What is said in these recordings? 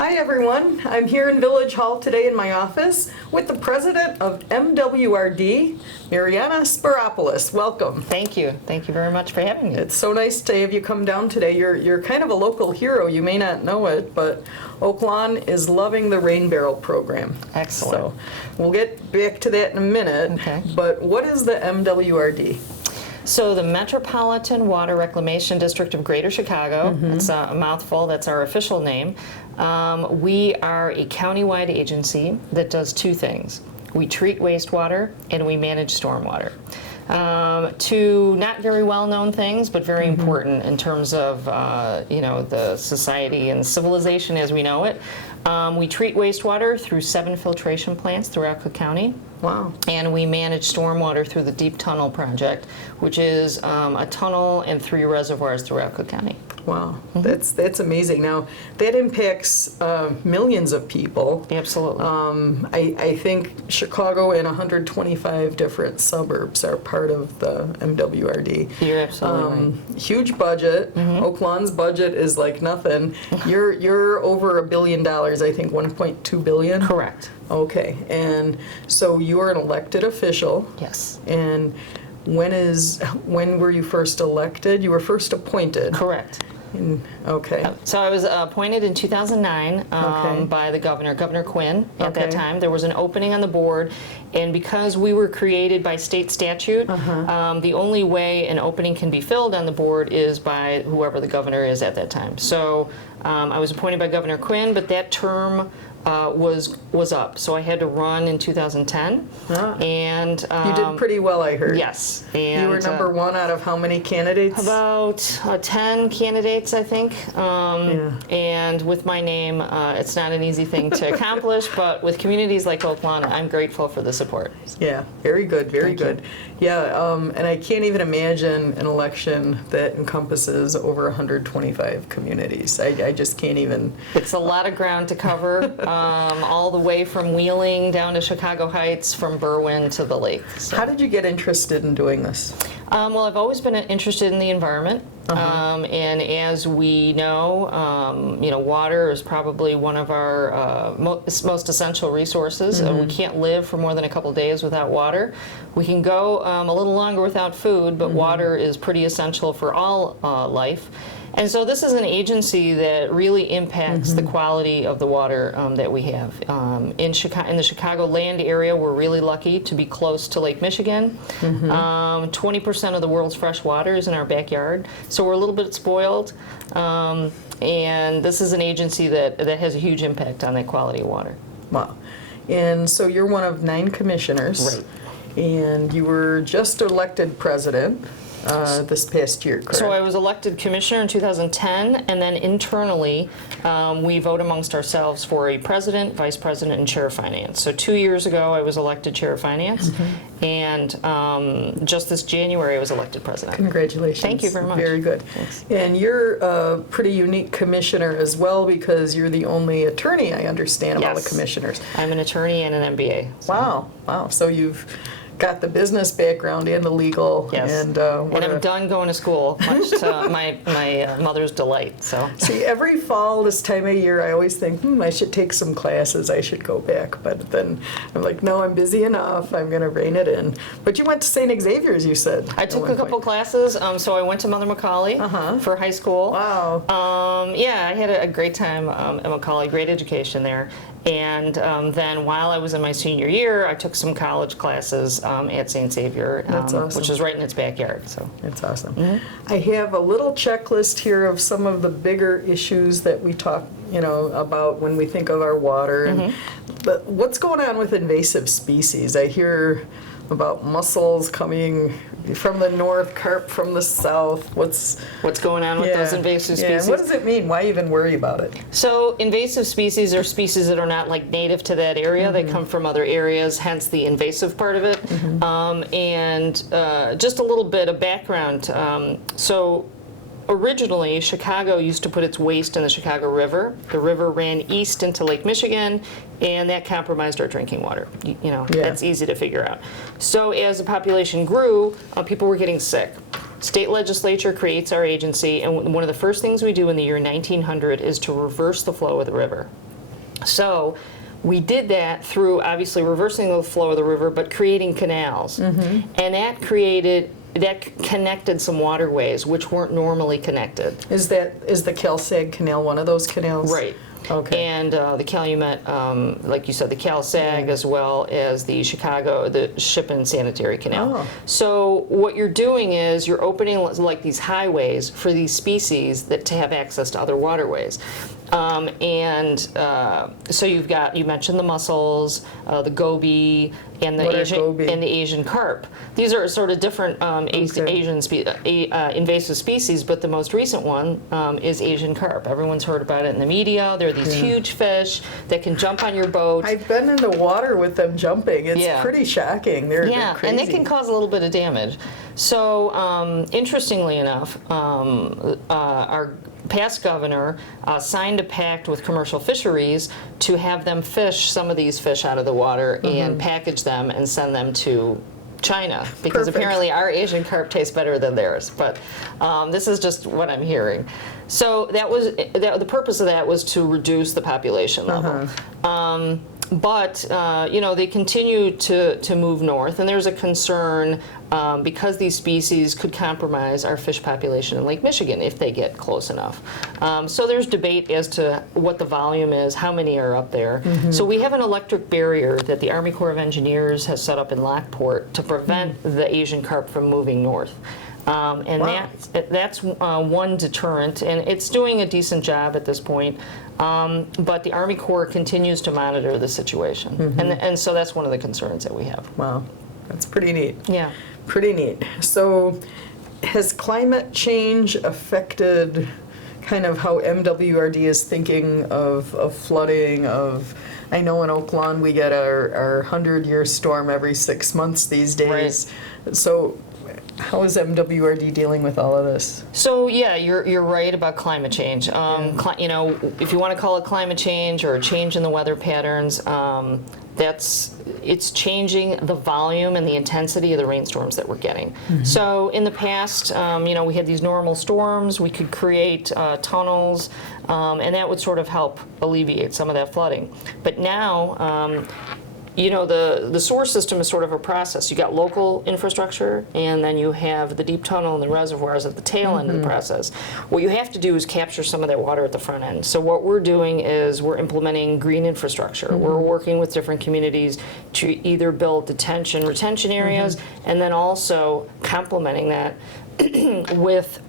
Hi everyone, I'm here in Village Hall today in my office with the president of MWRD, Mariyana Spyropoulos. Welcome. Thank you. Thank you very much for having me. It's so nice to have you come down today. You're kind of a local hero. You may not know it, but Oak Lawn is loving the rain barrel program. Excellent. So we'll get back to that in a minute. Okay. But what is the MWRD? So the Metropolitan Water Reclamation District of Greater Chicago, it's a mouthful, that's our official name. We are a countywide agency that does two things. We treat wastewater and we manage stormwater. Two not very well-known things, but very important in terms of the society and civilization as we know it. We treat wastewater through 7 filtration plants throughout Cook County. Wow. And we manage stormwater through the Deep Tunnel Project, which is a tunnel and 3 reservoirs throughout Cook County. Wow, that's amazing. Now, that impacts millions of people. Absolutely. I think Chicago and 125 different suburbs are part of the MWRD. You're absolutely right. Huge budget. Oak Lawn's budget is like nothing. You're over $1 billion, I think 1.2 billion. Correct. Okay, and so you're an elected official. Yes. And when were you first elected? You were first appointed. Correct. Okay. So I was appointed in 2009 Okay. by the governor, Governor Quinn, at Okay. that time. There was an opening on the board, and because we were created by state statute, the only way an opening can be filled on the board is by whoever the governor is at that time. So I was appointed by Governor Quinn, but that term was up, so I had to run in 2010, and You did pretty well, I heard. yes, and You were number one out of how many candidates? about 10 candidates, I think. And with my name, it's not an easy thing to accomplish, but with communities like Oak Lawn, I'm grateful for the support. Yeah, very good, very Thank you. good. Yeah, and I can't even imagine an election that encompasses over 125 communities. I just can't even. It's a lot of ground to cover, all the way from Wheeling down to Chicago Heights, from Berwyn to the lake. So. How did you get interested in doing this? Well, I've always been interested in the environment, and as we know, water is probably one of our most essential resources. We can't live for more than a couple days without water. We can go a little longer without food, but water is pretty essential for all life. And so this is an agency that really impacts the quality of the water that we have. In the Chicagoland area, we're really lucky to be close to Lake Michigan. 20% of the world's fresh water is in our backyard, so we're a little bit spoiled. And this is an agency that has a huge impact on that quality of water. Wow. And so you're one of 9 commissioners. Right. And you were just elected president this past year, correct? So I was elected commissioner in 2010, and then internally, we vote amongst ourselves for a president, vice president, and chair of finance. So 2 years ago, I was elected chair of finance, and just this January, I was elected president. Congratulations. Thank you very much. Very good. Thanks. And you're a pretty unique commissioner as well, because you're the only attorney, I understand, of all the Yes. commissioners. I'm an attorney and an MBA. So. Wow. So you've got the business background and the legal. Yes. And I'm done going to school, much to my mother's delight. So. See, every fall this time of year, I always think, I should take some classes. I should go back. But then I'm like, no, I'm busy enough. I'm going to rein it in. But you went to St. Xavier's, you said. I took a couple classes. So I went to Mother Macaulay for high school. Wow. Yeah, I had a great time at Macaulay, great education there. And then while I was in my senior year, I took some college classes at St. Xavier, That's awesome. which is right in its backyard. So That's awesome. I have a little checklist here of some of the bigger issues that we talk, about when we think of our water. But what's going on with invasive species? I hear about mussels coming from the north, carp from the south. What's going on with those invasive species? What does it mean? Why even worry about it? So invasive species are species that are not native to that area. They come from other areas, hence the invasive part of it. And just a little bit of background. So originally, Chicago used to put its waste in the Chicago River. The river ran east into Lake Michigan, and that compromised our drinking water. That's easy to figure out. So as the population grew, people were getting sick. State legislature creates our agency, and one of the first things we do in the year 1900 is to reverse the flow of the river. So we did that through obviously reversing the flow of the river, but creating canals. And that connected some waterways which weren't normally connected. Is the Cal-Sag Canal one of those canals? Right. Okay. And the Calumet, like you said, the Cal-Sag, as well as the Ship and Sanitary Canal. Oh. So what you're doing is you're opening like these highways for these species to have access to other waterways. So you mentioned the mussels, the goby, and the Asian carp. These are sort of different invasive species, but the most recent one is Asian carp. Everyone's heard about it in the media. They're these huge fish that can jump on your boat. I've been in the water with them jumping. It's pretty shocking. They're crazy. And they can cause a little bit of damage. So interestingly enough, our past governor signed a pact with commercial fisheries to have them fish some of these fish out of the water and package them and send them to China, because apparently our Asian carp tastes better than theirs. But this is just what I'm hearing. So the purpose of that was to reduce the population level. But they continue to move north, and there's a concern because these species could compromise our fish population in Lake Michigan if they get close enough. So there's debate as to what the volume is, how many are up there. So we have an electric barrier that the Army Corps of Engineers has set up in Lockport to prevent the Asian carp from moving north. That's one deterrent, and it's doing a decent job at this point. But the Army Corps continues to monitor the situation, and so that's one of the concerns that we have. Wow, that's pretty neat. Yeah. Pretty neat. So has climate change affected kind of how MWRD is thinking of flooding, I know in Oak Lawn we get our 100-year storm every 6 months these days. Right. So how is MWRD dealing with all of this? So yeah, you're right about climate change. If you want to call it climate change or a change in the weather patterns, it's changing the volume and the intensity of the rainstorms that we're getting. So in the past, we had these normal storms. We could create tunnels, and that would sort of help alleviate some of that flooding. But now, the sewer system is sort of a process. You got local infrastructure, and then you have the deep tunnel and the reservoirs at the tail end of the process. What you have to do is capture some of that water at the front end. So what we're doing is we're implementing green infrastructure. We're working with different communities to either build detention, retention areas, and then also complementing that with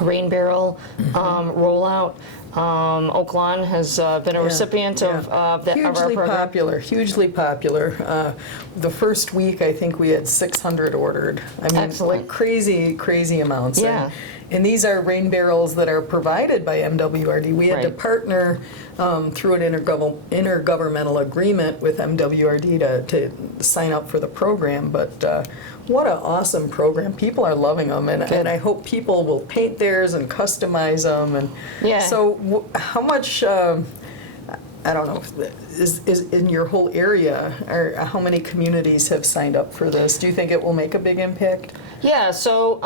rain barrel rollout. Oak Lawn has been a recipient of that. Hugely of our popular, hugely popular. The first week, I think we had 600 ordered. I mean, like crazy amounts. Yeah. And these are rain barrels that are provided by MWRD. We had to partner through an intergovernmental agreement with MWRD to sign up for the program. But what an awesome program. People are loving them. And I hope people will paint theirs and customize them. And so how much, I don't know, is in your whole area, or how many communities have signed up for this? Do you think it will make a big impact? Yeah, so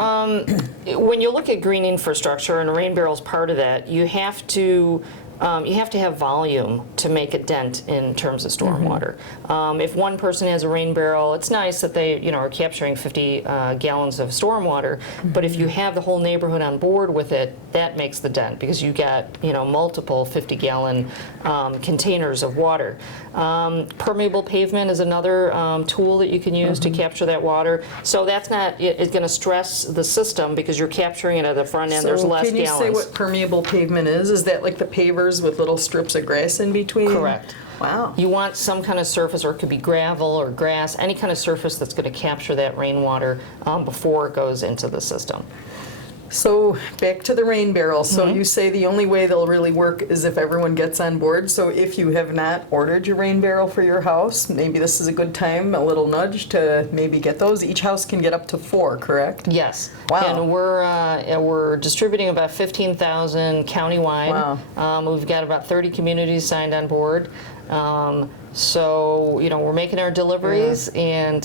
when you look at green infrastructure, and a rain barrel is part of that, you have to have volume to make a dent in terms of stormwater. If one person has a rain barrel, it's nice that they are capturing 50 gallons of stormwater, but if you have the whole neighborhood on board with it, that makes the dent, because you got multiple 50-gallon containers of water. Permeable pavement is another tool that you can use to capture that water. So that's not it's going to stress the system, because you're capturing it at the front end. There's less gallons. Can you say what permeable pavement is? Is that like the pavers with little strips of grass in between? Correct. Wow. You want some kind of surface, or it could be gravel or grass, any kind of surface that's going to capture that rainwater before it goes into the system. So back to the rain barrel. So you say the only way they'll really work is if everyone gets on board. So if you have not ordered your rain barrel for your house, maybe this is a good time, a little nudge to maybe get those. Each house can get up to 4, correct? Yes. Wow. And we're distributing about 15,000 countywide. Wow. We've got about 30 communities signed on board. So we're making our deliveries, and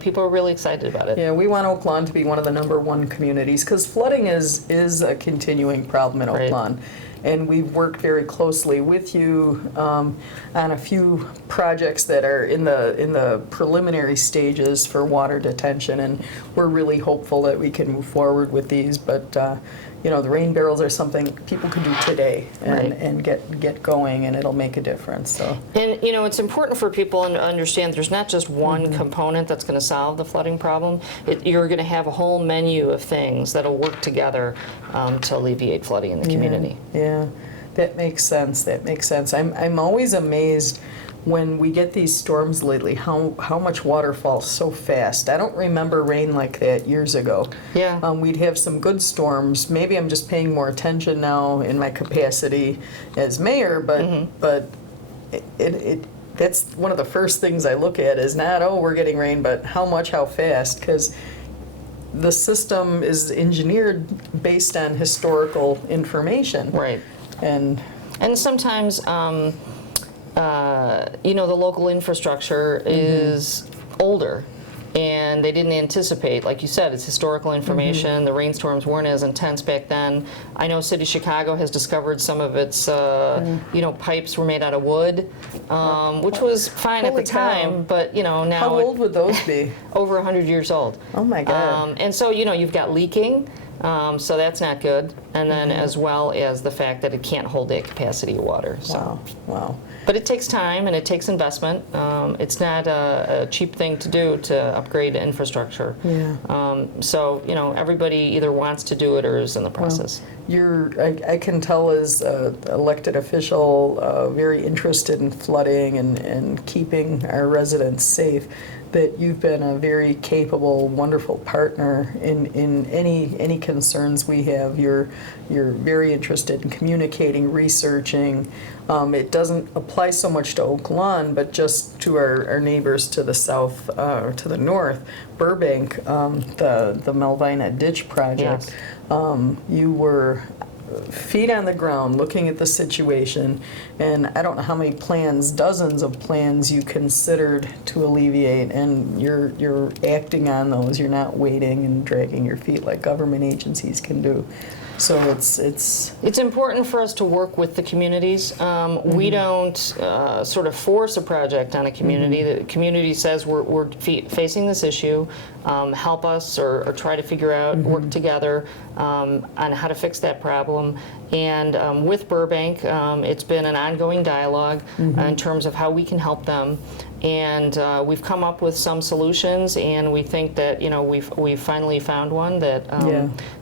people are really excited about it. Yeah, we want Oak Lawn to be one of the #1 communities, because flooding is a continuing problem in Oak Lawn. and we've worked very closely with you on a few projects that are in the preliminary stages for water detention, and we're really hopeful that we can move forward with these. But the rain barrels are something people could do today and get going, and it'll make a difference. So. And it's important for people to understand there's not just one component that's going to solve the flooding problem. You're going to have a whole menu of things that'll work together to alleviate flooding in the community. Yeah, that makes sense. I'm always amazed when we get these storms lately, how much water falls so fast. I don't remember rain like that years ago. Yeah. We'd have some good storms. Maybe I'm just paying more attention now in my capacity as mayor, but that's one of the first things I look at is not, we're getting rain, but how much, how fast, because the system is engineered based on historical information. Right. And sometimes the local infrastructure is older, and they didn't anticipate, like you said, it's historical information. The rainstorms weren't as intense back then. I know City of Chicago has discovered some of its, pipes were made out of wood, which was fine at the time, but now how old would those be? Over 100 years old. Oh my God. And so you've got leaking. So that's not good, and then as well as the fact that it can't hold that capacity of water. So. Wow. But it takes time and it takes investment. It's not a cheap thing to do to upgrade infrastructure. Yeah. So everybody either wants to do it or is in the process. I can tell as an elected official, very interested in flooding and keeping our residents safe, that you've been a very capable, wonderful partner in any concerns we have. You're very interested in communicating, researching. It doesn't apply so much to Oak Lawn, but just to our neighbors to the south, to the north, Burbank, the Malvina Ditch Project. Yes. You were feet on the ground looking at the situation, and I don't know how many plans, dozens of plans you considered to alleviate, and you're acting on those. You're not waiting and dragging your feet like government agencies can do. So it's important for us to work with the communities. We don't sort of force a project on a community. The community says we're facing this issue. Help us or try to figure out, work together on how to fix that problem. And with Burbank, it's been an ongoing dialogue in terms of how we can help them. And we've come up with some solutions, and we think that we've finally found one that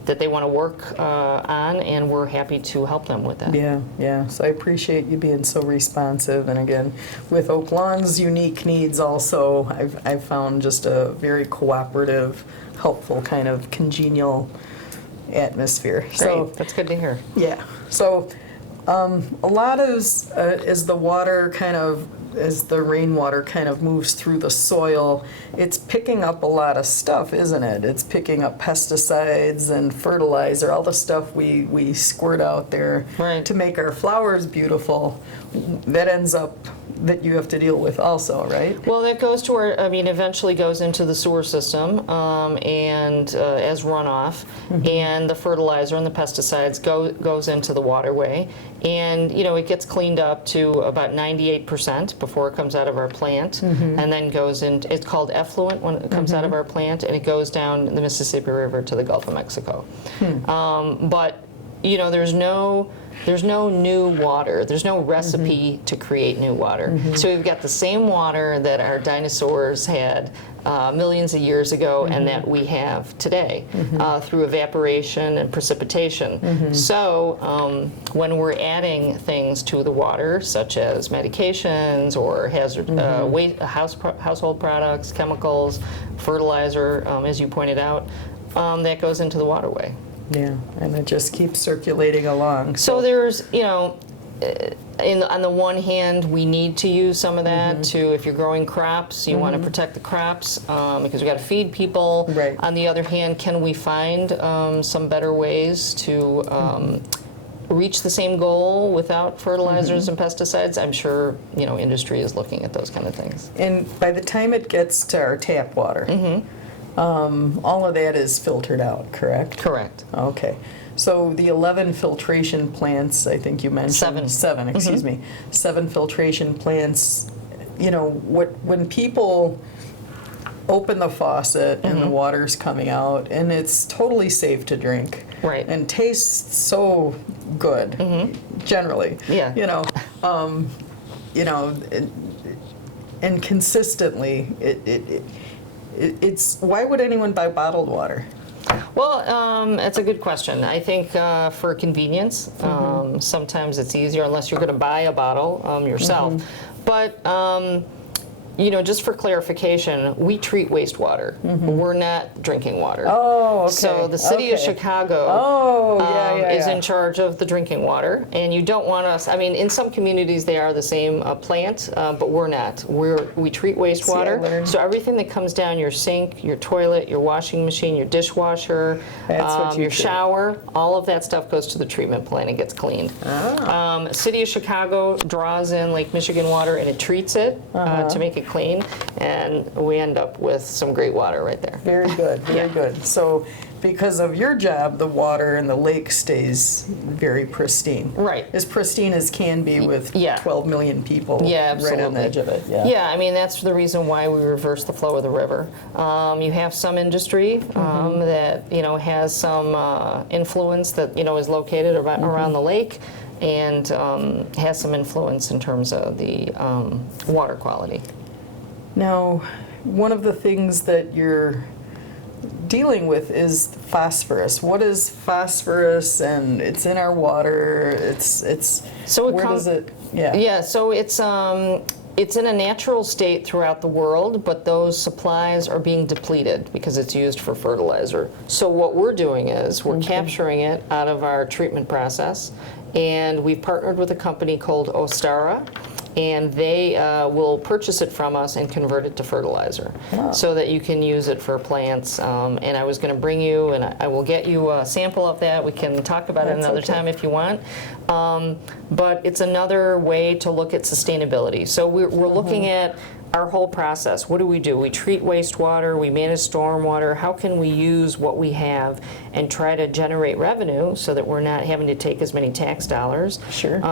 that they want to work on, and we're happy to help them with that. Yeah. So I appreciate you being so responsive, and again, with Oak Lawn's unique needs, also I've found just a very cooperative, helpful, kind of congenial atmosphere. Great. So That's good to hear. Yeah. So a lot as the water as the rainwater kind of moves through the soil, it's picking up a lot of stuff, isn't it? It's picking up pesticides and fertilizer, all the stuff we squirt out there to make our flowers beautiful. That ends up that you have to deal with also, right? Well, that goes to eventually goes into the sewer system and as runoff, and the fertilizer and the pesticides goes into the waterway, and it gets cleaned up to about 98% before it comes out of our plant, and then goes in. It's called effluent when it comes out of our plant, and it goes down the Mississippi River to the Gulf of Mexico. But there's no new water. There's no recipe to create new water. So we've got the same water that our dinosaurs had millions of years ago and that we have today through evaporation and precipitation. So when we're adding things to the water, such as medications or hazard household products, chemicals, fertilizer, as you pointed out, that goes into the waterway. Yeah, and it just keeps circulating along. So there's, on the one hand, we need to use some of that to, if you're growing crops, you want to protect the crops because we've got to feed people. Right. On the other hand, can we find some better ways to reach the same goal without fertilizers and pesticides? I'm sure, industry is looking at those kind of things. And by the time it gets to our tap water, all of that is filtered out, correct? Correct. Okay. So the 11 filtration plants, I think you mentioned. Seven, excuse me. 7 filtration plants. You know, when people open the faucet and the water's coming out, and it's totally safe to drink. Right. And tastes so good, generally. Yeah. And consistently, it's why would anyone buy bottled water? Well, that's a good question. I think for convenience, sometimes it's easier unless you're going to buy a bottle yourself. But just for clarification, we treat wastewater. We're not drinking water. Oh, okay. So the city of Chicago is in charge of the drinking water, and you don't want us. I mean, in some communities they are the same plant, but we're not. We treat wastewater. So everything that comes down your sink, your toilet, your washing machine, your dishwasher, your shower, all of that stuff goes to the treatment plant and gets cleaned. City of Chicago draws in Lake Michigan water and it treats it to make it clean, and we end up with some great water right there. Very good, very good. So because of your job, the water in the lake stays very pristine. Right. As pristine as can be with 12 million people right on the edge of it. Yeah, I mean, that's the reason why we reverse the flow of the river. You have some industry that, has some influence that, is located around the lake, and has some influence in terms of the water quality. Now, one of the things that you're dealing with is phosphorus. What is phosphorus? And it's in our water. So where does it? Yeah. So it's in a natural state throughout the world, but those supplies are being depleted because it's used for fertilizer. So what we're doing is we're capturing it out of our treatment process, and we've partnered with a company called Ostara, and they will purchase it from us and convert it to fertilizer so that you can use it for plants. And I was going to bring you, and I will get you a sample of that. We can talk about it another time if you want. But it's another way to look at sustainability. So we're looking at our whole process. What do? We treat wastewater, we manage stormwater. How can we use what we have and try to generate revenue so that we're not having to take as many tax dollars? Sure.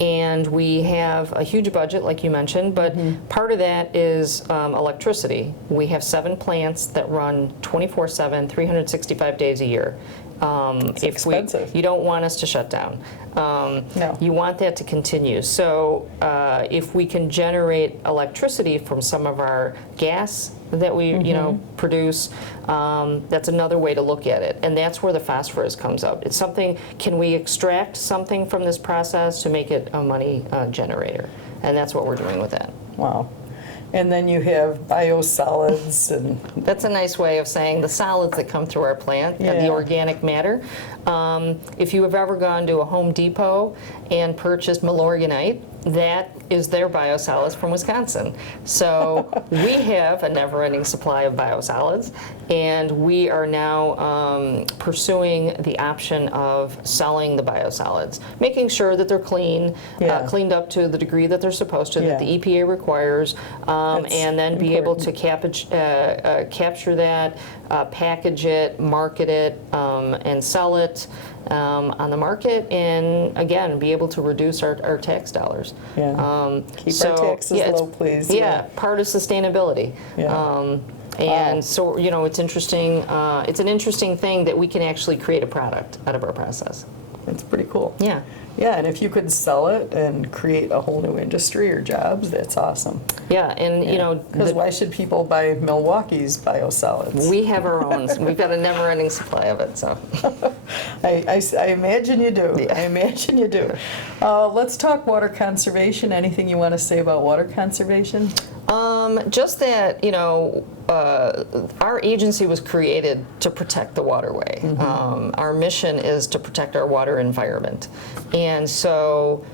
And we have a huge budget, like you mentioned, but part of that is electricity. We have 7 plants that run 24/7, 365 days a year. It's expensive. You don't want us to shut down. No. You want that to continue. So if we can generate electricity from some of our gas that we produce, that's another way to look at it. And that's where the phosphorus comes up. It's something, can we extract something from this process to make it a money generator? And that's what we're doing with that. Wow. And then you have biosolids and... That's a nice way of saying the solids that come through our plant, and the organic matter. If you have ever gone to a Home Depot and purchased Milwaukee, that is their biosolids from Wisconsin. So we have a never-ending supply of biosolids, and we are now pursuing the option of selling the biosolids, making sure that they're clean, cleaned up to the degree that they're supposed to, that the EPA requires, and then be able to capture that, package it, market it, and sell it on the market, and again, be able to reduce our tax dollars. Keep our taxes low, please. Part of sustainability. And so, it's interesting. It's an interesting thing that we can actually create a product out of our process. It's pretty cool. Yeah. Yeah, and if you could sell it and create a whole new industry or jobs, that's awesome. Yeah, and because why should people buy Milwaukee's biosolids? We have our own. We've got a never-ending supply of it. So, I imagine you do. Yeah. I imagine you do. Let's talk water conservation. Anything you want to say about water conservation? Just that, our agency was created to protect the waterway. Our mission is to protect our water environment. And so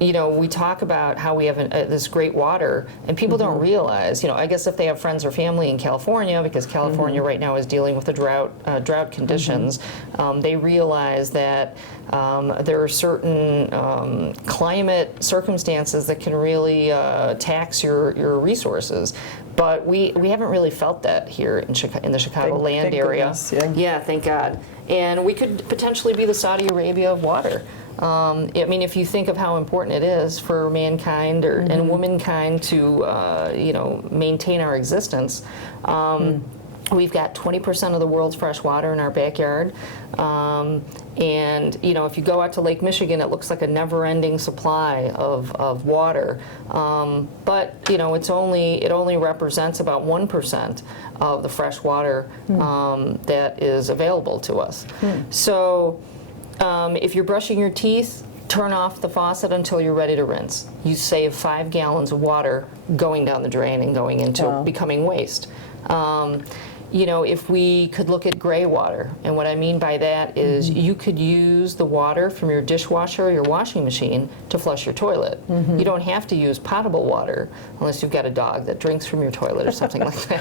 we talk about how we have this great water, and people don't realize, I guess if they have friends or family in California, because California right now is dealing with the drought conditions, they realize that there are certain climate circumstances that can really tax your resources. But we haven't really felt that here in the Chicagoland Thank area. goodness, Yeah, thank God. And we could potentially be the Saudi Arabia of water. I mean, if you think of how important it is for mankind and womankind to, maintain our existence, we've got 20% of the world's fresh water in our backyard. And, if you go out to Lake Michigan, it looks like a never-ending supply of water. But, it only represents about 1% of the fresh water that is available to us. So if you're brushing your teeth, turn off the faucet until you're ready to rinse. You save 5 gallons of water going down the drain and going into becoming waste. If we could look at gray water, and what I mean by that is you could use the water from your dishwasher or your washing machine to flush your toilet. You don't have to use potable water unless you've got a dog that drinks from your toilet or something like that.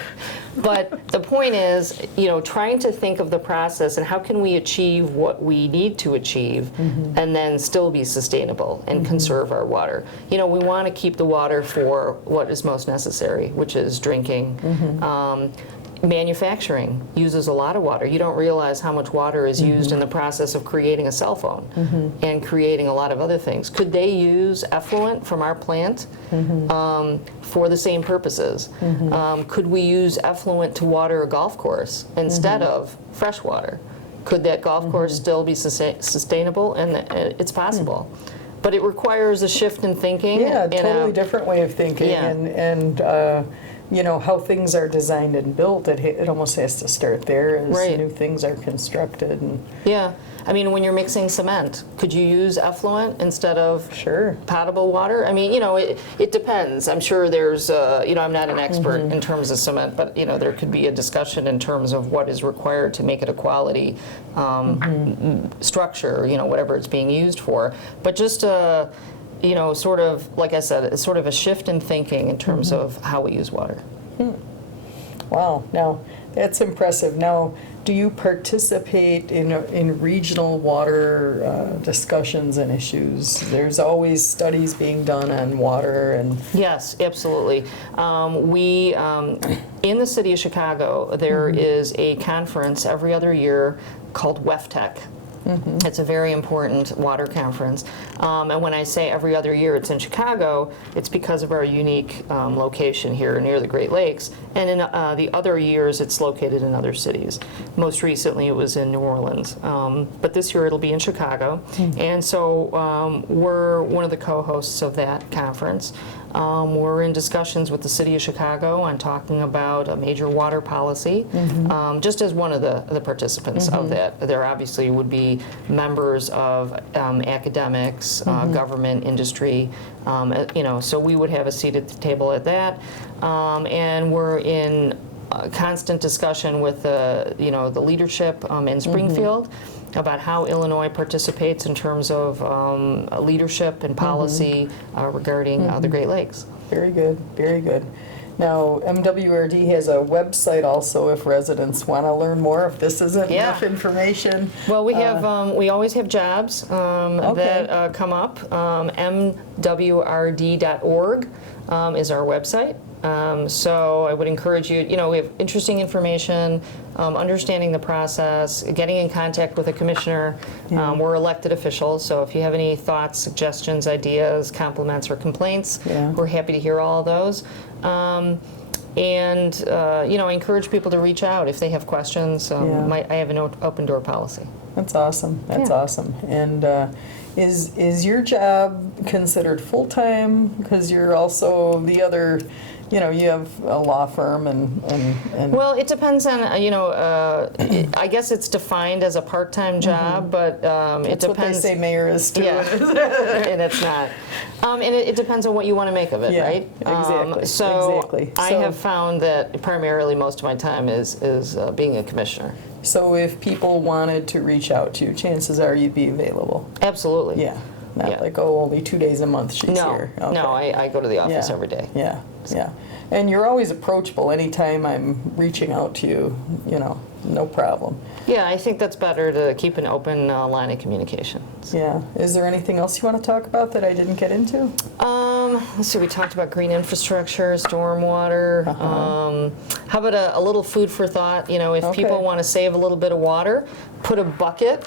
But the point is, trying to think of the process and how can we achieve what we need to achieve and then still be sustainable and conserve our water. We want to keep the water for what is most necessary, which is drinking. Manufacturing uses a lot of water. You don't realize how much water is used in the process of creating a cell phone and creating a lot of other things. Could they use effluent from our plant for the same purposes? Could we use effluent to water a golf course instead of fresh water? Could that golf course still be sustainable? And it's possible. But it requires a shift in thinking. Yeah, a totally different way of thinking. Yeah. And how things are designed and built, it almost has to start there as new things are constructed. And yeah. I mean, when you're mixing cement, could you use effluent instead of potable water? I mean, it depends. I'm sure there's, I'm not an expert in terms of cement, but, there could be a discussion in terms of what is required to make it a quality structure, whatever it's being used for. But just sort of, like I said, it's sort of a shift in thinking in terms of how we use water. Wow, now that's impressive. Now, do you participate in regional water discussions and issues? There's always studies being done on water and... Yes, absolutely. We, in the city of Chicago, there is a conference every other year called WEFTEC. It's a very important water conference. And when I say every other year it's in Chicago, it's because of our unique location here near the Great Lakes. And in the other years, it's located in other cities. Most recently, it was in New Orleans. But this year, it'll be in Chicago. And so we're one of the co-hosts of that conference. We're in discussions with the city of Chicago on talking about a major water policy, just as one of the participants of that. There obviously would be members of academics, government, industry, so we would have a seat at the table at that. And we're in constant discussion with the leadership in Springfield about how Illinois participates in terms of leadership and policy regarding the Great Lakes. Very good, very good. Now, MWRD has a website also if residents want to learn more, if this isn't enough information. Well, we have we always have jobs that come up. MWRD.org is our website. So I would encourage you, we have interesting information, understanding the process, getting in contact with a commissioner. We're elected officials, so if you have any thoughts, suggestions, ideas, compliments, or complaints, we're happy to hear all of those. I encourage people to reach out if they have questions. I have an open door policy. That's awesome. That's awesome. And is your job considered full-time? Because you're also the other... you have a law firm and Well, it depends on, I guess it's defined as a part-time job, but it depends. That's what they say mayor is too. Yeah, and it's not. And it depends on what you want to make of it, right? Exactly. So I have found that primarily most of my time is being a commissioner. So if people wanted to reach out to you, chances are you'd be available. Absolutely. Yeah. Not Yeah. like, oh, only 2 days a month she's No, here. no, I go to the office Yeah. every day. Yeah, yeah. And you're always approachable anytime I'm reaching out to you, no problem. Yeah, I think that's better to keep an open line of communication. Yeah. Is there anything else you want to talk about that I didn't get into? Let's see, we talked about green infrastructure, stormwater. How about a little food for thought? If people Okay. want to save a little bit of water, put a bucket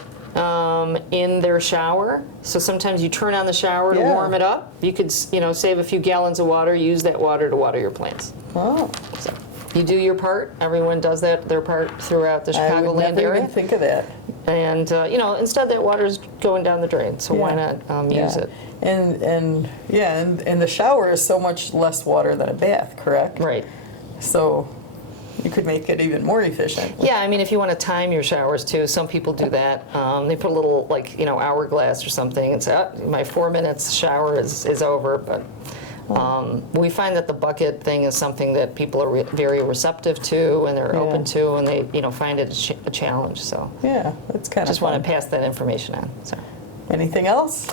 in their shower. So sometimes you turn on the shower to Yeah. warm it up. You could, save a few gallons of water, use that water to water your plants. Oh, So you do your part. Everyone does their part throughout the I would Chicagoland never area. even think of that. And, instead that water is going down the drain, so why not use Yeah. it? And the shower is so much less water than a bath, correct? Right. So you could make it even more efficient. Yeah, I mean, if you want to time your showers too, some people do that. They put a little, hourglass or something and say, oh, my 4 minutes shower is over. But we find that the bucket thing is something that people are very receptive to and they're open to, and they, find it a challenge. So Yeah, that's kind of just want to pass that information on. So. Anything else?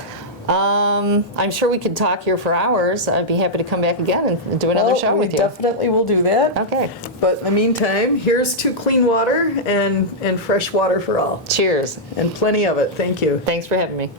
I'm sure we could talk here for hours. I'd be happy to come back again and do another show with you. We definitely will do that. Okay. But in the meantime, here's to clean water and fresh water for all. Cheers. And plenty of it. Thank you. Thanks for having me.